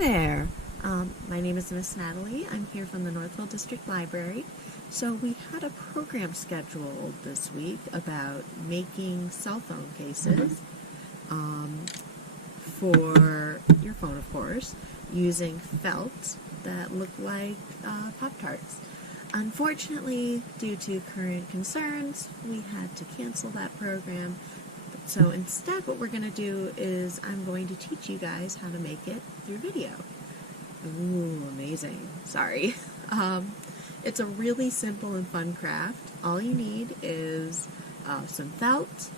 there. My name is Miss Natalie. I'm here from the Northville District Library. So we had a program scheduled this week about making cell phone cases for your phone, of course, using felt that look like Pop-Tarts. Unfortunately, due to current concerns, we had to cancel that program. So instead, what we're going to do is I'm going to teach you guys how to make it through video. Ooh, amazing. Sorry. It's a really simple and fun craft. All you need is some felt,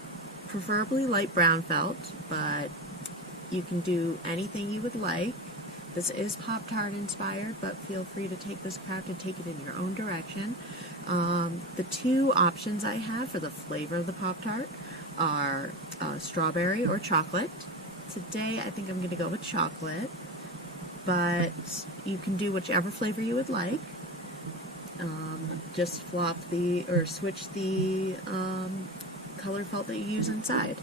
preferably light brown felt, but you can do anything you would like. This is Pop-Tart inspired, but feel free to take this craft and take it in your own direction. The two options I have for the flavor of the Pop-Tart are strawberry or chocolate. Today I think I'm going to go with chocolate, but you can do whichever flavor you would like. Just switch the color felt that you use inside.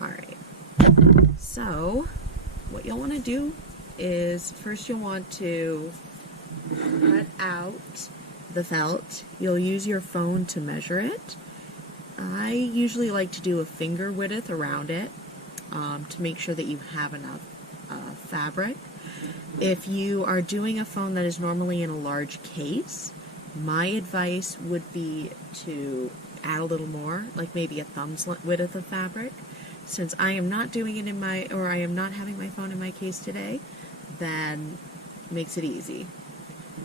Alright, so what you'll want to do is first you'll want to cut out the felt. You'll use your phone to measure it. I usually like to do a finger width around it to make sure that you have enough fabric. If you are doing a phone that is normally in a large case, my advice would be to add a little more, like maybe a thumb's width of fabric. Since I am not doing it I am not having my phone in my case today, then makes it easy.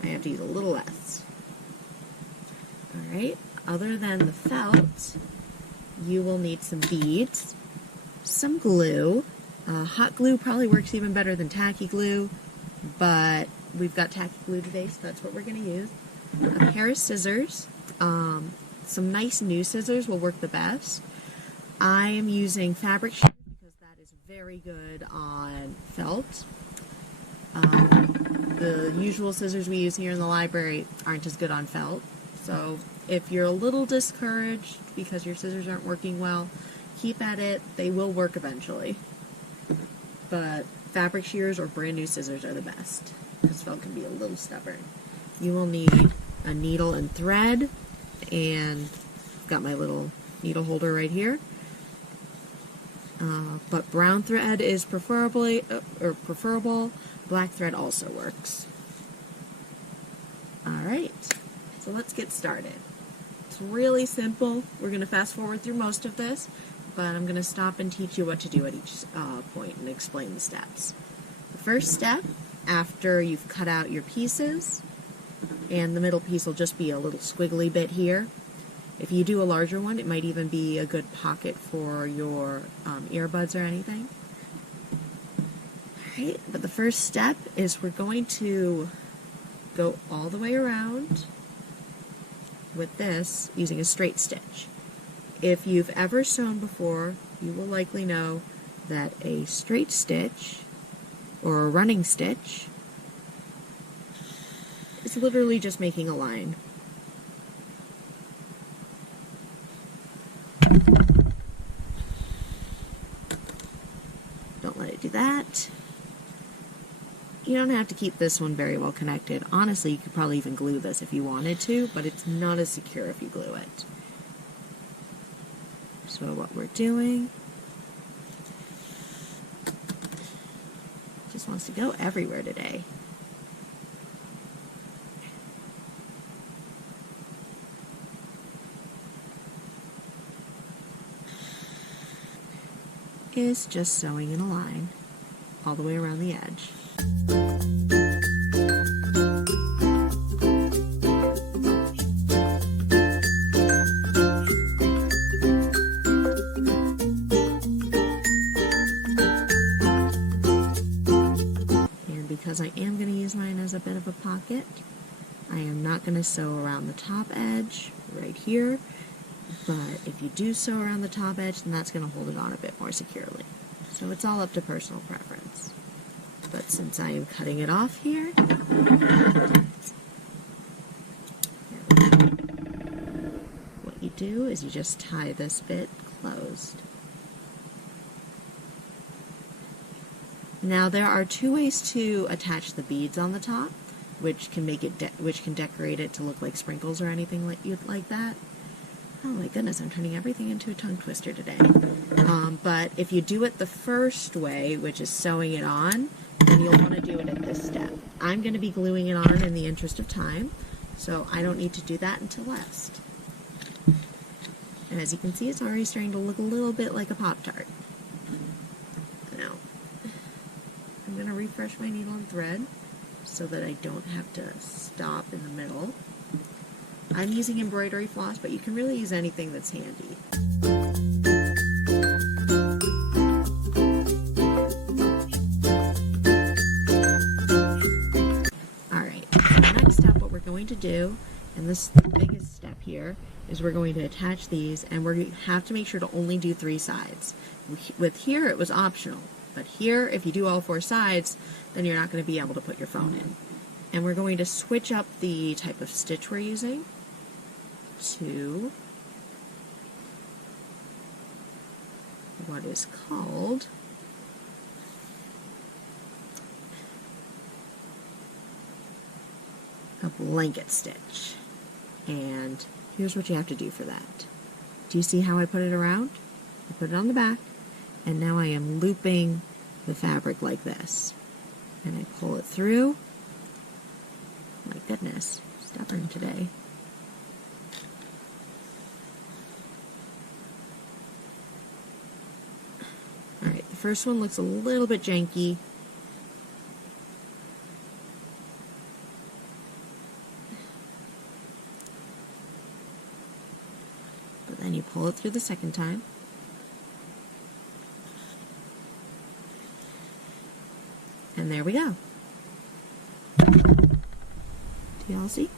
I have to use a little less. Alright, other than the felt, you will need some beads, some glue. Hot glue probably works even better than tacky glue, but we've got tacky glue today, so that's what we're going to use. A pair of scissors. Some nice new scissors will work the best. I am using fabric shears because that is very good on felt. The usual scissors we use here in the library aren't as good on felt. So if you're a little discouraged because your scissors aren't working well, keep at it. They will work eventually. But fabric shears or brand new scissors are the best because felt can be a little stubborn. You will need a needle and thread, and I've got my little needle holder right here. But brown thread is preferable. Black thread also works. Alright, so let's get started. It's really simple. We're going to fast forward through most of this, but I'm going to stop and teach you what to do at each point and explain the steps. The first step, after you've cut out your pieces, and the middle piece will just be a little squiggly bit here. If you do a larger one, it might even be a good pocket for your earbuds or anything. Alright, but the first step is we're going to go all the way around with this using a straight stitch. If you've ever sewn before, you will likely know that a straight stitch or a running stitch is literally just making a line. Don't let it do that. You don't have to keep this one very well connected. Honestly, you could probably even glue this if you wanted to, but it's not as secure if you glue it. So what we're doing, just wants to go everywhere today. Is just sewing in a line all the way around the edge. And because I am going to use mine as a bit of a pocket, I am not going to sew around the top edge right here. But if you do sew around the top edge, then that's going to hold it on a bit more securely. So it's all up to personal preference. But since I am cutting it off here, what you do is you just tie this bit closed. Now there are two ways to attach the beads on the top, which can make it which can decorate it to look like sprinkles or anything like that. Oh my goodness, I'm turning everything into a tongue twister today. But if you do it the first way, which is sewing it on, then you'll want to do it at this step. I'm going to be gluing it on in the interest of time, so I don't need to do that until last. And as you can see, it's already starting to look a little bit like a Pop-Tart. Now, I'm going to refresh my needle and thread so that I don't have to stop in the middle. I'm using embroidery floss, but you can really use anything that's handy. Alright, so next up what we're going to do, and this is the biggest step here, is we're going to attach these, and we have to make sure to only do 3 sides. With here, it was optional, but here, if you do all 4 sides, then you're not going to be able to put your phone in. And we're going to switch up the type of stitch we're using to what is called a blanket stitch. And here's what you have to do for that. Do you see how I put it around? I put it on the back, and now I am looping the fabric like this. And I pull it through. My goodness, stubborn today. Alright, the first one looks a little bit janky. But then you pull it through the second time. And there we go. Do y'all see?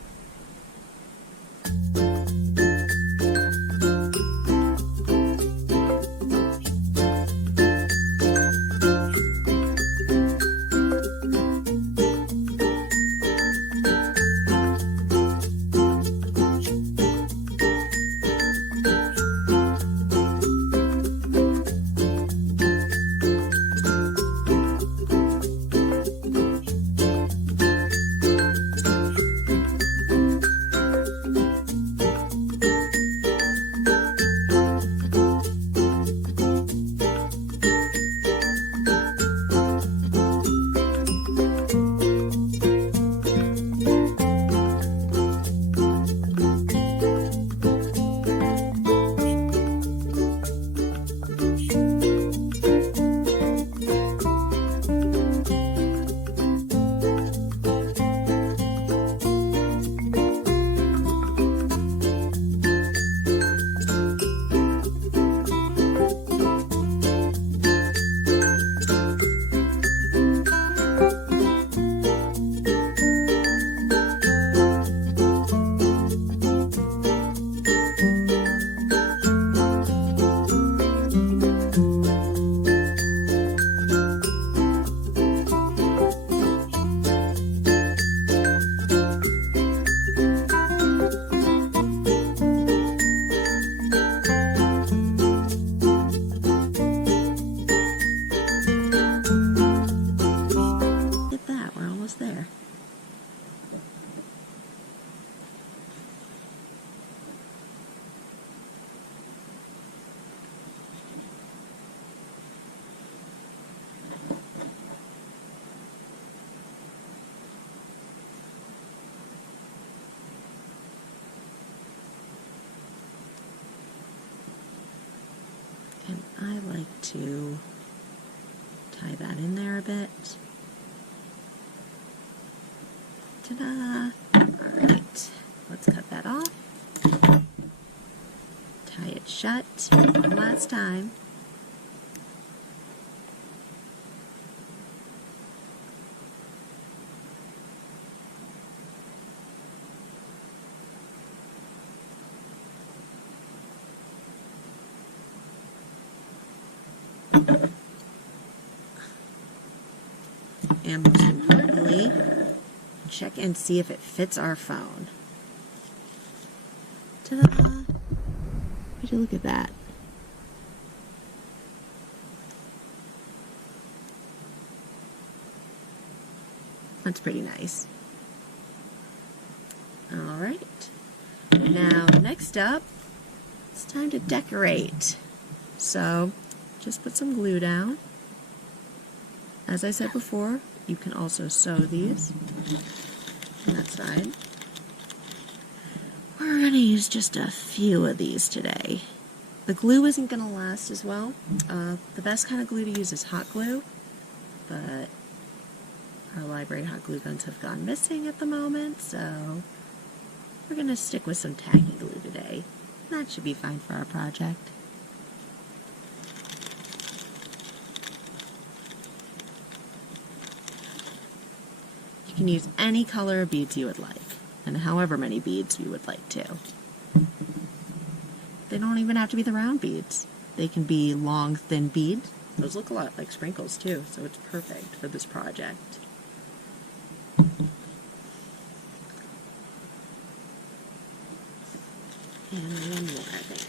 And I like to tie that in there a bit. Ta-da! Alright, let's cut that off. Tie it shut one last time. And most importantly, check and see if it fits our phone. Ta-da! Would you look at that? That's pretty nice. Alright, now next up, it's time to decorate. So, just put some glue down. As I said before, you can also sew these on that side. We're going to use just a few of these today. The glue isn't going to last as well. The best kind of glue to use is hot glue, but our library hot glue guns have gone missing at the moment, so we're going to stick with some tacky glue today. That should be fine for our project. You can use any color of beads you would like, and however many beads you would like to. They don't even have to be the round beads. They can be long, thin beads. Those look a lot like sprinkles too, so it's perfect for this project. And one more, I think.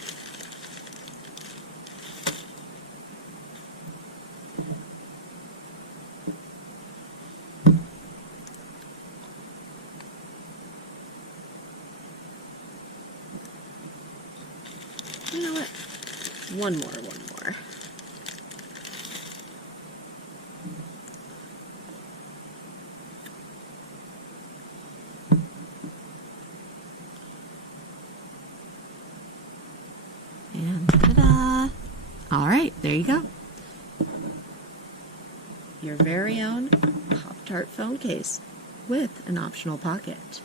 You know what? One more. And ta-da! Alright, there you go. Your very own Pop-Tart phone case with an optional pocket.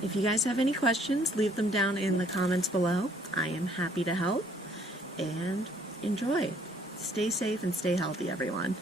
If you guys have any questions, leave them down in the comments below. I am happy to help, and enjoy. Stay safe and stay healthy, everyone.